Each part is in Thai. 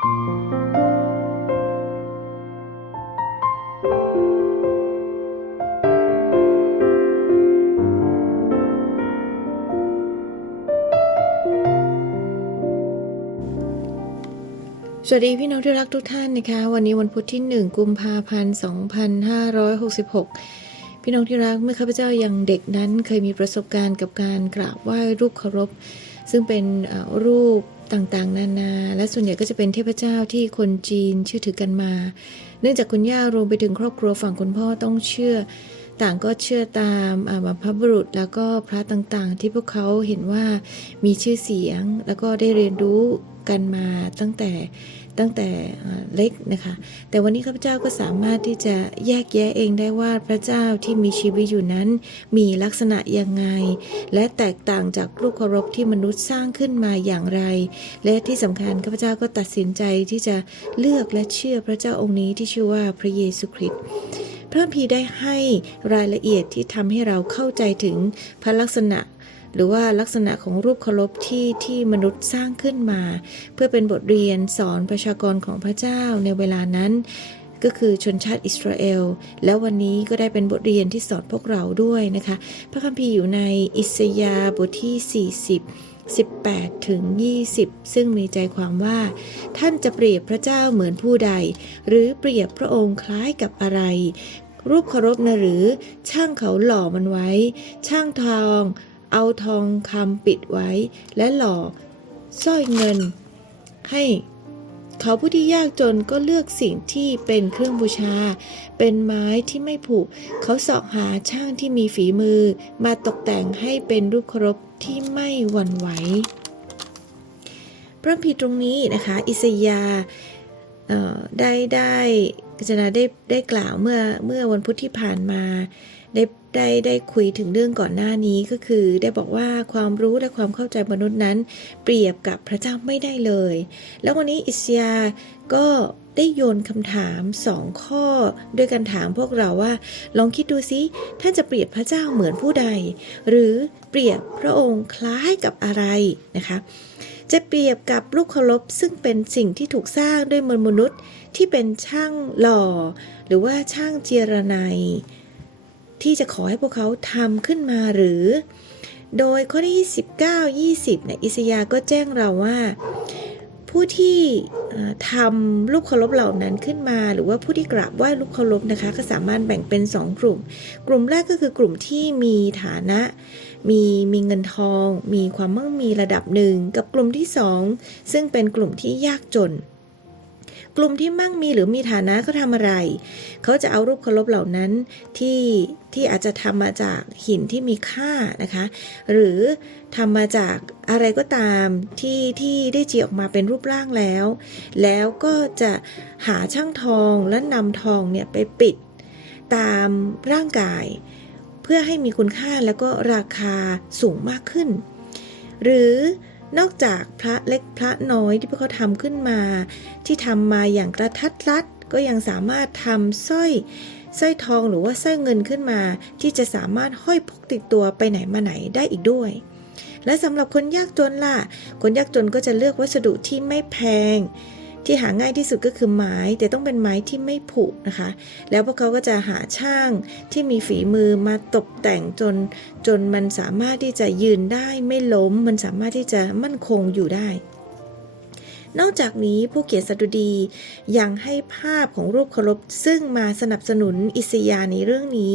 สวัสดีพี่น้องที่รักทุกท่านนะคะ วันนี้วันพุธที่ 1 กุมภาพันธ์2566 พี่น้องที่รักเมื่อข้าพเจ้ายังเด็กนั้นเคยมีประสบการณ์กับการกราบไหว้รูปเคารพ ซึ่งเป็นรูป ต่างๆ นานา และส่วนใหญ่ก็จะเป็นเทพเจ้าที่คนจีนเชื่อถือกันมา เนื่องจากคุณย่ารวมไปถึงครอบครัวฝั่งคุณพ่อต้องเชื่อ ต่างก็เชื่อตามอ่าบรรพบุรุษแล้วก็พระต่างๆ ที่พวกเขาเห็นว่ามีชื่อเสียง แล้วก็ได้เรียนรู้ กันมาตั้งแต่ตั้งแต่เล็กนะคะ แต่วันนี้ข้าพเจ้าก็สามารถที่จะแยกแยะเองได้ว่าพระเจ้าที่มีชีวิตอยู่นั้น มีลักษณะยังไง และแตกต่างจากรูปเคารพที่มนุษย์สร้างขึ้นมาอย่างไร และที่สำคัญข้าพเจ้าก็ตัดสินใจที่จะเลือกและเชื่อพระเจ้าองค์นี้ที่ชื่อว่าพระเยซูคริสต์พระคัมภีได้ให้รายละเอียดที่ทำให้เราเข้าใจถึงพระลักษณะ หรือว่าลักษณะของรูปเคารพที่ที่มนุษย์สร้างขึ้นมา เพื่อเป็นบทเรียนสอนประชากรของพระเจ้าในเวลานั้นก็คือชนชาติอิสราเอล แล้ววันนี้ก็ได้เป็นบทเรียนที่สอนพวกเราด้วยนะคะ พระคัมภีร์อยู่ในอิสยาบทที่ 40 18ถึง20 ซึ่งมีใจความว่า ท่านจะเปรียบพระเจ้าเหมือนผู้ใด หรือเปรียบพระองค์คล้ายกับอะไร รูปเคารพนะหรือช่างเขาหล่อมันไว้ ช่างทอง เอาทองคำปิดไว้ และหล่อสร้อยเงิน ให้เขาผู้ที่ยากจนก็เลือกสิ่งที่เป็นเครื่องบูชา เป็นไม้ที่ไม่ผุ เขาสาะหาช่างที่มีฝีมือ มาตกแต่งให้เป็นรูปเคารพที่ไม่หวั่นไหวพระคัมภีตรงนี้นะคะ อิสยาได้ได้กจนาได้ได้กล่าวเมื่อเมื่อวันพุธที่ผ่านมา ได้ได้ได้คุยถึงเรื่องก่อนหน้านี้ก็คือ ได้บอกว่าความรู้และความเข้าใจมนุษย์นั้น เปรียบกับพระเจ้าไม่ได้เลย แล้ววันนี้อิสยาห์ก็ได้โยนคำถามสองข้อ ด้วยการถามพวกเราว่า ลองคิดดูสิท่านจะเปรียบพระเจ้าเหมือนผู้ใด หรือเปรียบพระองค์คล้ายกับอะไรนะคะ จะเปรียบกับลูกเคารพซึ่งเป็นสิ่งที่ถูกสร้างด้วยมนุษย์ที่เป็นช่างหล่อ หรือว่าช่างเจรไนย ที่จะขอให้พวกเขาทำขึ้นมาหรือ โดยข้อที่ 19 20เนี่ยอิสยาห์ก็แจ้งเราว่า ผู้ที่ทำรูปเคารพเหล่านั้นขึ้นมา หรือว่าผู้ที่กราบไหว้รูปเคารพนะคะ ก็สามารถแบ่งเป็น 2 กลุ่ม กลุ่มแรกก็คือกลุ่มที่มีฐานะมีมีเงินทอง มีความมั่งมีระดับหนึ่งกับกลุ่มที่สองซึ่งเป็นกลุ่มที่ยากจน กลุ่มที่มั่งมีหรือมีฐานะเขาทำอะไร เขาจะเอารูปเคารพเหล่านั้นที่ที่อาจจะทำมาจากหินที่มีค่านะคะ หรือทำมาจากอะไรก็ตามที่ที่ได้เจียออกมาเป็นรูปร่างแล้ว แล้วก็จะหาช่างทองและนำทองเนี่ยไปปิดตามร่างกาย เพื่อให้มีคุณค่าแล้วก็ราคาสูงมากขึ้น หรือ นอกจากพระเล็กพระน้อยที่พวกเขาทำขึ้นมา ที่ทำมาอย่างกระทัดรัดก็ยังสามารถทำสร้อยสร้อยทองหรือว่าสร้อยเงินขึ้นมา ที่จะสามารถห้อยพกติดตัวไปไหนมาไหนได้อีกด้วย และสำหรับคนยากจนล่ะ คนยากจนก็จะเลือกวัสดุที่ไม่แพง ที่หาง่ายที่สุดก็คือไม้ แต่ต้องเป็นไม้ที่ไม่ผุนะคะ แล้วพวกเขาก็จะหาช่างที่มีฝีมือมาตกแต่งจนจนมันสามารถที่จะยืนได้ไม่ล้ม มันสามารถที่จะมั่นคงอยู่ได้ นอกจากนี้ผู้เขียนสดุดียังให้ภาพของรูปเคารพซึ่งมาสนับสนุนอิสยาในเรื่องนี้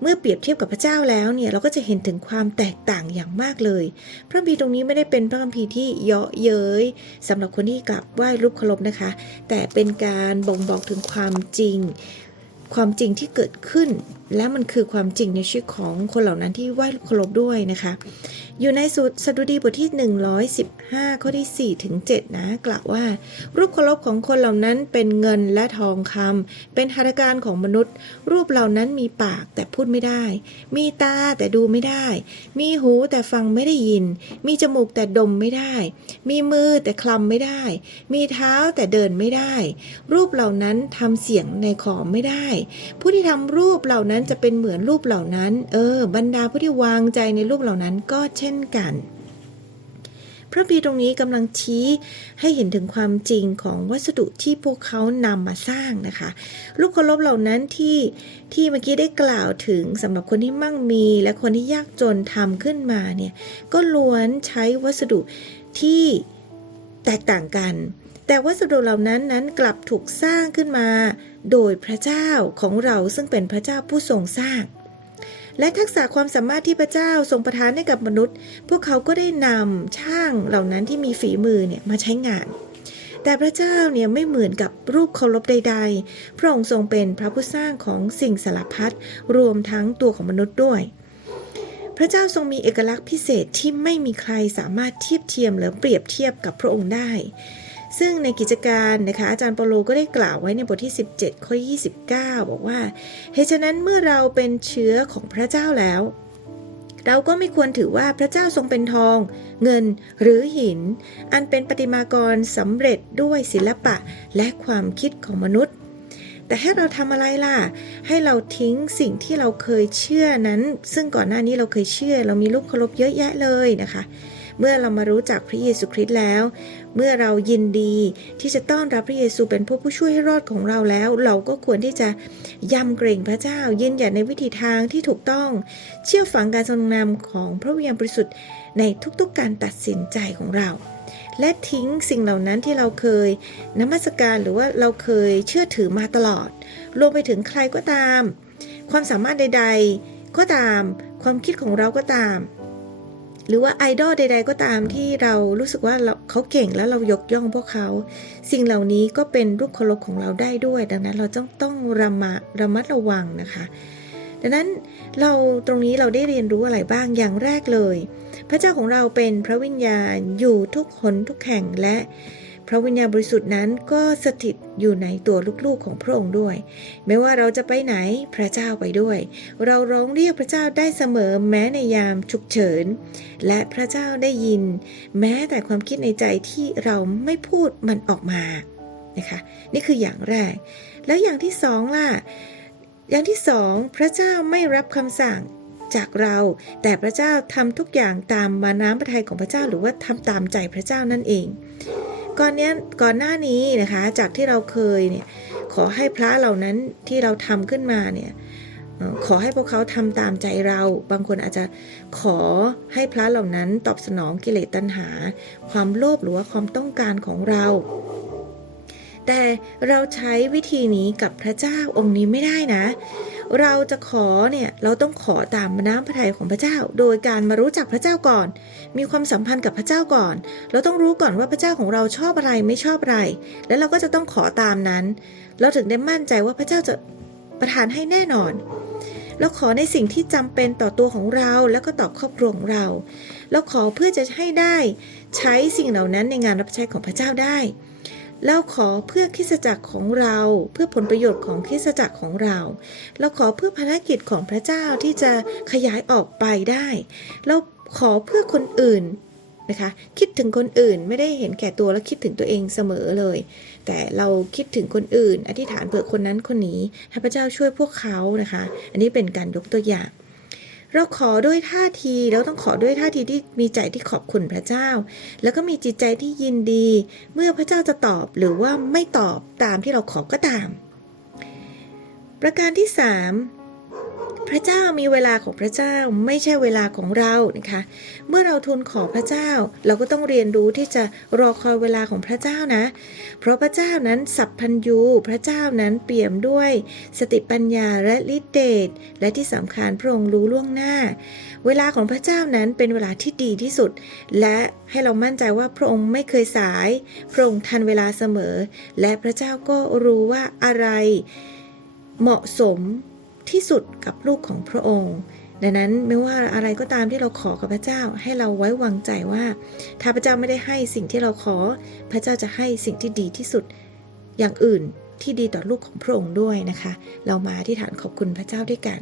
เมื่อเปรียบเทียบกับพระเจ้าแล้วเนี่ยเราก็จะเห็นถึงความแตกต่างอย่างมากเลย พระคัมภีร์ตรงนี้ไม่ได้เป็นพระคัมภีร์ที่เยาะเย้ยสำหรับคนที่กราบไหว้รูปเคารพนะคะ แต่เป็นการบ่งบอกถึงความจริง ความจริงที่เกิดขึ้น และมันคือความจริงในชีวิตของคนเหล่านั้นที่ไหว้รูปเคารพด้วยนะคะ อยู่ในสุดสดุดีบทที่ 115 ข้อที่ 4 ถึง 7 นะกล่าวว่า รูปเคารพของคนเหล่านั้นเป็นเงินและทองคำเป็นหัตการของมนุษย์ รูปเหล่านั้นมีปากแต่พูดไม่ได้ มีตาแต่ดูไม่ได้ มีหูแต่ฟังไม่ได้ยิน มีจมูกแต่ดมไม่ได้ มีมือแต่คลำไม่ได้ มีเท้าแต่เดินไม่ได้ รูปเหล่านั้นทำเสียงในขอไม่ได้ ผู้ที่ทำรูปเหล่านั้นจะเป็นเหมือนรูปเหล่านั้น เออ บรรดาผู้ที่วางใจในรูปเหล่านั้นก็เช่นกันพระบีตรงนี้กำลังชี้ให้เห็นถึงความจริงของวัสดุที่พวกเขานำมาสร้างนะคะ ลูกเคารพเหล่านั้นที่ที่เมื่อกี้ได้กล่าวถึงสำหรับคนที่มั่งมีและคนที่ยากจนทำขึ้นมาเนี่ยก็ล้วนใช้วัสดุที่แตกต่างกัน แต่วัสดุเหล่านั้นนั้นกลับถูกสร้างขึ้นมา โดยพระเจ้าของเราซึ่งเป็นพระเจ้าผู้ทรงสร้าง และทักษะความสามารถที่พระเจ้าทรงประทานให้กับมนุษย์ พวกเขาก็ได้นำช่างเหล่านั้นที่มีฝีมือเนี่ยมาใช้งาน แต่พระเจ้าเนี่ยไม่เหมือนกับรูปเคารพใด ๆ พระองค์ทรงเป็นพระผู้สร้างของสิ่งสารพัดรวมทั้งตัวของมนุษย์ด้วยพระเจ้าทรงมีเอกลักษณ์พิเศษที่ไม่มีใครสามารถเทียบเทียมหรือเปรียบเทียบกับพระองค์ได้ ซึ่งในกิจการนะคะอาจารย์เปโลก็ได้กล่าวไว้ในบทที่ 17 ข้อ 29 บอกว่าเหตุฉะนั้นเมื่อเราเป็นเชื้อของพระเจ้าแล้ว เราก็ไม่ควรถือว่าพระเจ้าทรงเป็นทอง เงินหรือหิน อันเป็นประติมากรสำเร็จด้วยศิลปะและความคิดของมนุษย์ แต่ให้เราทำอะไรล่ะ ให้เราทิ้งสิ่งที่เราเคยเชื่อนั้น ซึ่งก่อนหน้านี้เราเคยเชื่อ เรามีรูปเคารพเยอะแยะเลยนะคะ เมื่อเรามารู้จักพระเยซูคริสต์แล้ว เมื่อเรายินดีที่จะต้อนรับพระเยซูเป็นผู้ผู้ช่วยให้รอดของเราแล้ว เราก็ควรที่จะยำเกรงพระเจ้ายืนหยัดในวิธีทางที่ถูกต้อง เชื่อฝังการทรงนำของพระวิญญาณบริสุทธิ์ในทุกๆการตัดสินใจของเราและทิ้งสิ่งเหล่านั้นที่เราเคยนมัสการหรือว่าเราเคยเชื่อถือมาตลอด รวมไปถึงใครก็ตาม ความสามารถใด ๆ ก็ตาม ความคิดของเราก็ตาม หรือว่าไอดอลใด ๆ ก็ตามที่เรารู้สึกว่าเราเขาเก่งแล้วเรายกย่องพวกเขา สิ่งเหล่านี้ก็เป็นลูกเคารพของเราได้ด้วย ดังนั้นเราต้องต้องระมัดระมัดระวังนะคะ ดังนั้นเราตรงนี้เราได้เรียนรู้อะไรบ้างอย่างแรกเลย พระเจ้าของเราเป็นพระวิญญาณอยู่ทุกหนทุกแห่งและ ระวิญญาณบริสุทธิ์นั้นก็สถิตอยู่ในตัวลูกๆของพระองค์ด้วย ไม่ว่าเราจะไปไหนพระเจ้าไปด้วย เราร้องเรียกพระเจ้าได้เสมอแม้ในยามฉุกเฉิน และพระเจ้าได้ยิน แม้แต่ความคิดในใจที่เราไม่พูดมันออกมานะคะนี่คืออย่างแรก แล้วอย่างที่สองล่ะอย่างที่สองพระเจ้าไม่รับคำสั่งจากเรา แต่พระเจ้าทำทุกอย่างตามมาน้ำพระทัยของพระเจ้า หรือว่าทำตามใจพระเจ้านั่นเอง ก่อนเนี้ยก่อนหน้านี้นะคะ จากที่เราเคยเนี่ยขอให้พระเหล่านั้นที่เราทำขึ้นมาเนี่ยขอให้พวกเขาทำตามใจเรา บางคนอาจจะขอให้พระเหล่านั้นตอบสนองกิเลสตัณหา ความโลภหรือว่าความต้องการของเรา แต่เราใช้วิธีนี้กับพระเจ้าองค์นี้ไม่ได้นะ เราจะขอเนี่ยเราต้องขอตามน้ำพระทัยของพระเจ้า โดยการมารู้จักพระเจ้าก่อน มีความสัมพันธ์กับพระเจ้าก่อน เราต้องรู้ก่อนว่าพระเจ้าของเราชอบอะไรไม่ชอบอะไร แล้วเราก็จะต้องขอตามนั้น เราถึงได้มั่นใจว่าพระเจ้าจะประทานให้แน่นอนเราขอในสิ่งที่จำเป็นต่อตัวของเราแล้วก็ต่อครอบครัวของเรา เราขอเพื่อจะให้ได้ ใช้สิ่งเหล่านั้นในงานรับใช้ของพระเจ้าได้ เราขอเพื่อคิสจักรของเรา เพื่อผลประโยชน์ของคิสจักรของเรา เราขอเพื่อภารกิจของพระเจ้าที่จะขยายออกไปได้ เราขอเพื่อคนอื่นนะคะ คิดถึงคนอื่นไม่ได้เห็นแก่ตัวแล้วคิดถึงตัวเองเสมอเลย แต่เราคิดถึงคนอื่น อธิษฐานเผื่อคนนั้นคนนี้ให้พระเจ้าช่วยพวกเขานะคะ อันนี้เป็นการยกตัวอย่าง เราขอด้วยท่าทีเราต้องขอด้วยท่าทีที่มีใจที่ขอบคุณพระเจ้า แล้วก็มีจิตใจที่ยินดี เมื่อพระเจ้าจะตอบหรือว่าไม่ตอบตามที่เราขอก็ตาม ประการที่ 3 พระเจ้ามีเวลาของพระเจ้าไม่ใช่เวลาของเรานะคะ เมื่อเราทูลขอพระเจ้าเราก็ต้องเรียนรู้ที่จะรอคอยเวลาของพระเจ้านะ เพราะพระเจ้านั้นสัพพัญญูพระเจ้านั้นเปี่ยมด้วย สติปัญญาและฤทธิเดชและที่สำคัญพระองค์รู้ล่วงหน้า เวลาของพระเจ้านั้นเป็นเวลาที่ดีที่สุด และให้เรามั่นใจว่าพระองค์ไม่เคยสาย พระองค์ทันเวลาเสมอ และพระเจ้าก็รู้ว่าอะไรเหมาะสม ที่สุดกับลูกของพระองค์ ดังนั้นไม่ว่าอะไรก็ตามที่เราขอกับพระเจ้า ให้เราไว้วางใจว่า ถ้าพระเจ้าไม่ได้ให้สิ่งที่เราขอ พระเจ้าจะให้สิ่งที่ดีที่สุดอย่างอื่นที่ดีต่อลูกของพระองค์ด้วยนะคะ เรามาที่ฐานขอบคุณพระเจ้าด้วยกัน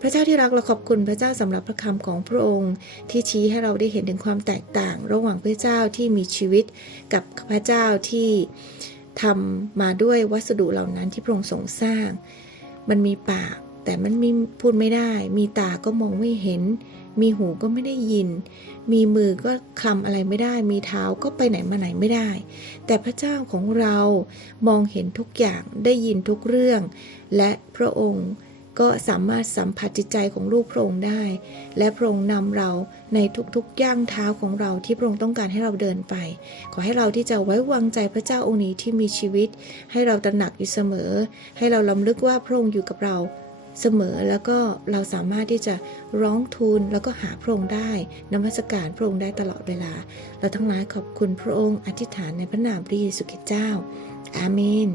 พระเจ้าที่รักเราขอบคุณพระเจ้าสำหรับพระคำของพระองค์ ที่ชี้ให้เราได้เห็นถึงความแตกต่าง ระหว่างพระเจ้าที่มีชีวิตกับพระเจ้าที่ทำมาด้วยวัสดุเหล่านั้นที่พระองค์ทรงสร้าง มันมีปาก แต่มันมีพูดไม่ได้ มีตาก็มองไม่เห็น มีหูก็ไม่ได้ยิน มีมือก็คลำอะไรไม่ได้ มีเท้าก็ไปไหนมาไหนไม่ได้ แต่พระเจ้าของเรามองเห็นทุกอย่างได้ยินทุกเรื่อง และพระองค์ ก็สามารถสัมผัสจิตใจของลูกพระองค์ได้ และพระองค์นำเราในทุกๆย่างเท้าของเราที่พระองค์ต้องการให้เราเดินไป ขอให้เราที่จะไว้วางใจพระเจ้าองค์นี้ที่มีชีวิต ให้เราตระหนักอยู่เสมอ ให้เราลำลึกว่าพระองค์อยู่กับเราเสมอแล้วก็เราสามารถที่จะร้องทูลแล้วก็หาพระองค์ได้นมัสการพระองค์ได้ตลอดเวลา เราทั้งหลายขอบคุณพระองค์อธิษฐานในพระนามพระเยซูคริสต์เจ้า อาเมน